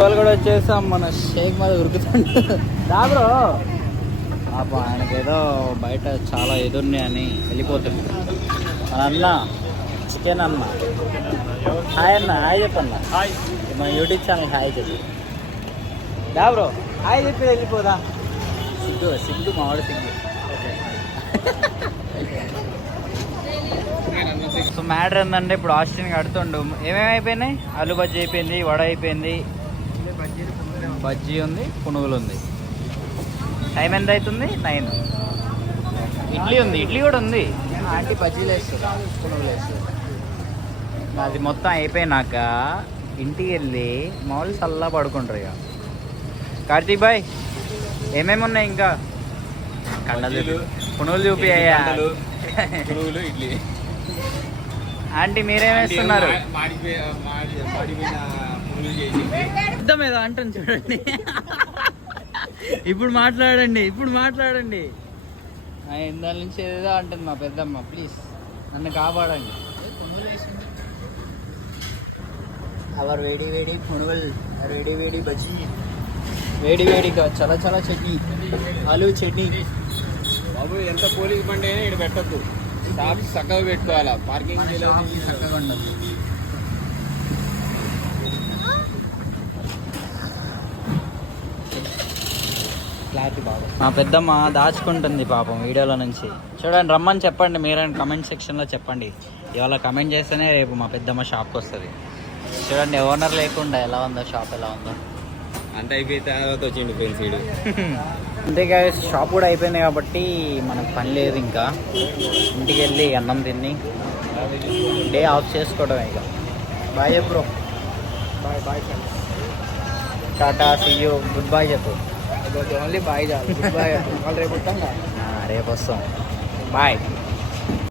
వాళ్ళు కూడా వచ్చేసాం. మన షేక్ మీద ఉరుకుతుంటే రా బ్రో. పాప ఆయనకేదో బయట చాలా ఎదురున్నాయి అని వెళ్ళిపోతుంది. మన అన్న చికెన్ అన్న. హాయ్ అన్న, హాయ్ చెప్పన్న. మన యూట్యూబ్ ఛానల్ హాయ్ చెప్పి రా బ్రో. హాయ్ చెప్పి వెళ్ళిపోదా. సిగ్గు సిగ్గు మావాడు సిగ్గు. సో మ్యాటర్ ఏంటంటే ఇప్పుడు ఆస్ట్రేలియా కడుతుండు. ఏమేమి అయిపోయినాయి? ఆలు బజ్జీ అయిపోయింది, వడ అయిపోయింది, బజ్జీ ఉంది, పునుగులు ఉంది. టైం ఎంత అవుతుంది? 9. ఇడ్లీ ఉంది, ఇడ్లీ కూడా ఉంది. ఆంటీ బజ్జీలు వేస్తుంది, పునుగులు వేస్తుంది. అది మొత్తం అయిపోయినాక ఇంటికి వెళ్ళి మామూలు చల్లా పడుకుంటారు. ఇక కార్తీక్ బాయ్ ఏమేమి ఉన్నాయి ఇంకా? కండలు, పునుగులు చూపి అయ్యా. పునుగులు, ఇడ్లీ. ఆంటీ మీరేమేస్తున్నారు? అర్థం ఏదో అంటాను చూడండి. ఇప్పుడు మాట్లాడండి, ఇప్పుడు మాట్లాడండి. ఇందాల నుంచి ఏదో అంటుంది మా పెద్దమ్మ. ప్లీజ్ నన్ను కాపాడండి. అవర్ వేడి వేడి పునుగులు, వేడి వేడి బజ్జీ, వేడి వేడిగా చాలా చాలా చట్నీ, ఆలు చట్నీ. బాబు ఎంత పోలీస్ బండి అయినా ఇక్కడ పెట్టద్దు, స్టాప్ చక్కగా పెట్టుకోవాలా. పార్కింగ్ చక్కగా ఉండదు. మా పెద్దమ్మ దాచుకుంటుంది పాపం వీడియోలో నుంచి. చూడండి, రమ్మని చెప్పండి. మీరే కమెంట్ సెక్షన్లో చెప్పండి. ఇవాళ కమెంట్ చేస్తేనే రేపు మా పెద్దమ్మ షాప్కి వస్తుంది. చూడండి, ఓనర్ లేకుండా ఎలా ఉందో షాప్, ఎలా ఉందో. అంత అయిపోయిన తర్వాత వచ్చిండు ఫ్రెండ్స్ వీడు. అంతేగా షాప్ కూడా అయిపోయింది కాబట్టి మనకు పని లేదు. ఇంకా ఇంటికి వెళ్ళి అన్నం తిని డే ఆఫ్ చేసుకోవడం. ఇక bye bro. Bye bye friends. Tata, see you, good bye చెప్పు. ఓన్లీ బాయ్ చాలు, గుడ్ బాయ్. రేపు వస్తాం, రేపు వస్తాం. బాయ్.